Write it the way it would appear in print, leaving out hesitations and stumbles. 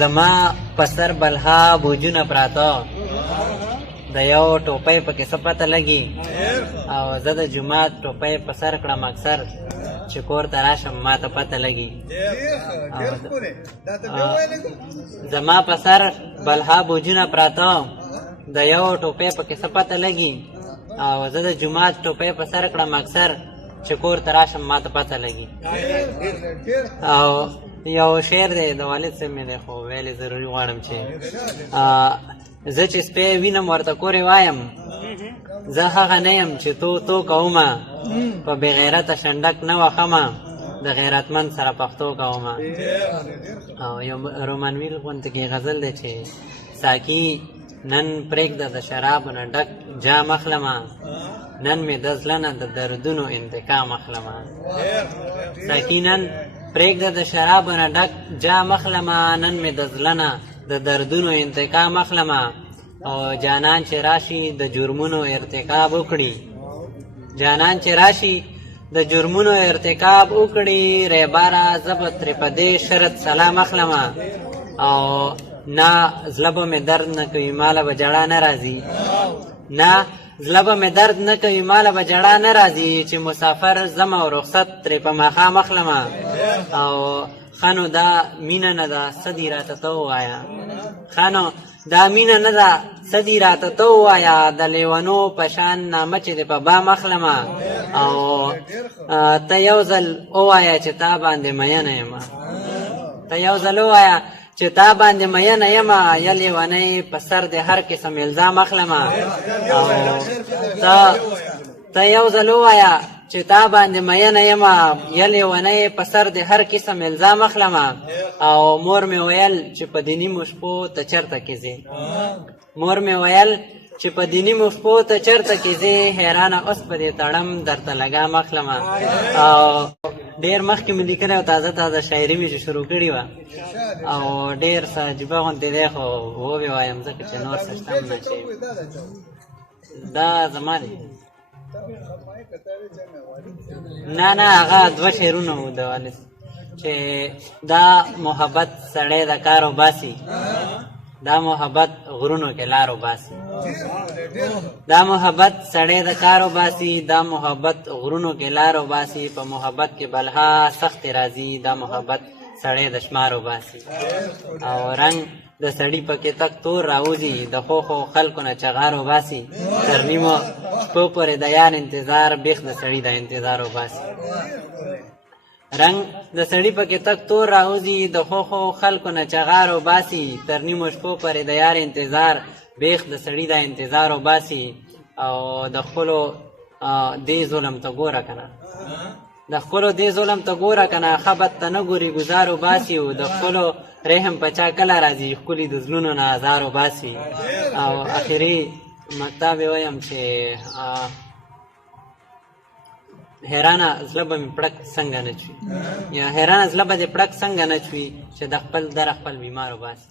زما په سر بلها بوجونه پراته د یو ټوپۍ پکې څه پته لګي او زه د جومات ټوپۍ په سر کړم اکثر چې کور ته راشم ما ته پته لګي زما په سر بلها بوجونه پراته د یو ټوپۍ پکې څه پته لګي او زه د جومات ټوپۍ په سر کړم اکثر چې کور ته راشم ما ته پته لګي او یو شعر دی د والد صاحب مې دی خو ویلې ضروري غواړم چې زه چې سپی وینم ورته کورې وایم زه هغه نه یم چې تو کومه په بېغیرته شنډک نه وښمه د غیرتمند سره پښتو کومه او یو رومانویل غوندې کې غزل دی چې ساقي نن پرېږده د شرابو نه ډک جام اخلمه نن مې د زړه نه د دردونو انتقام اخلمه ساقي نن پرېږده د شرابو نه ډک جام اخلمه نن مې د زړه نه د دردونو انتقام اخلمه او جانان چې راشي د جرمونو ارتکاب وکړي جانان چې راشي د جرمونو ارتکاب وکړي ریباره زه به ترې په دې شرط سلام اخلمه او نه زړه به مې درد نه کوي ماله به جړه نه راځي نه زړه به مې درد نه کوي ماله به جړه نه راځي چې مسافر زم او رخصت ترې په ماښام اخلمه او خانو دا مینه نه ده څه دي راته ته ووایه خانو دا مینه نه ده څه دي راته ته ووایه د لیونو په شان نامه چې دې په بام اخلمه او ته یو ځل ووایه چې تا باندې مینه یمه ته یو ځل ووایه چې تا باندې مینه یمه یا لیونی په سر د هر قسم الزام اخلمه او ته یو ځل ووایه چې تا باندې مینه یمه یا لیونی په سر د هر قسم الزام اخلمه او مور مې ویل چې په دیني مشپو ته چرته کې ځې مور مې ویل چې په دیني مشپو ته چرته کې ځې حیرانه اوس په دې تړم درته لګام اخلمه او ډېر مخکې مې لیکنی او تازه شاعري مې چې شروع کړې وه او ډېر څه عجیبه غوندې دی خو وبې وایم ځکه چې نور څه شته هم نه چې دا زما دی نه هغه دوه شعرونه وو د والد چې دا محبت سړی د کار وباسي دا محبت غرونو کې لار وباسي دا محبت سړی د کار وباسي دا محبت غرونو کې لار وباسي په محبت کې بلها سخت راځي دا محبت سړی د شمار وباسي او رنگ د سړی پکې تک تور راوځي د خو خلکو نه چغار وباسي تر نیمو شپو پورې د یار انتظار بیخ د سړی د انتظار وباسي رنگ د سړی پکې تک تور راوځي د خو خلکو نه چغار وباسي تر نیمو شپو پورې د یار انتظار بیخ د سړی د انتظار وباسي او د خپلو دې ظلم ته ګوره کنه د خپلو دې ظلم ته ګوره کنه خبت ته نه ګوري ګزار وباسي او د خپلو رحم په چا کله راځي ښکلي د زړونو نه ازار وباسي او اخري مکتب یې وایم چې حیرانه زړه به مې پړک څنګه نه چوي یا حیرانه زړه به دې پړک څنګه نه چوي چې د خپل در خپل بیمار وباسي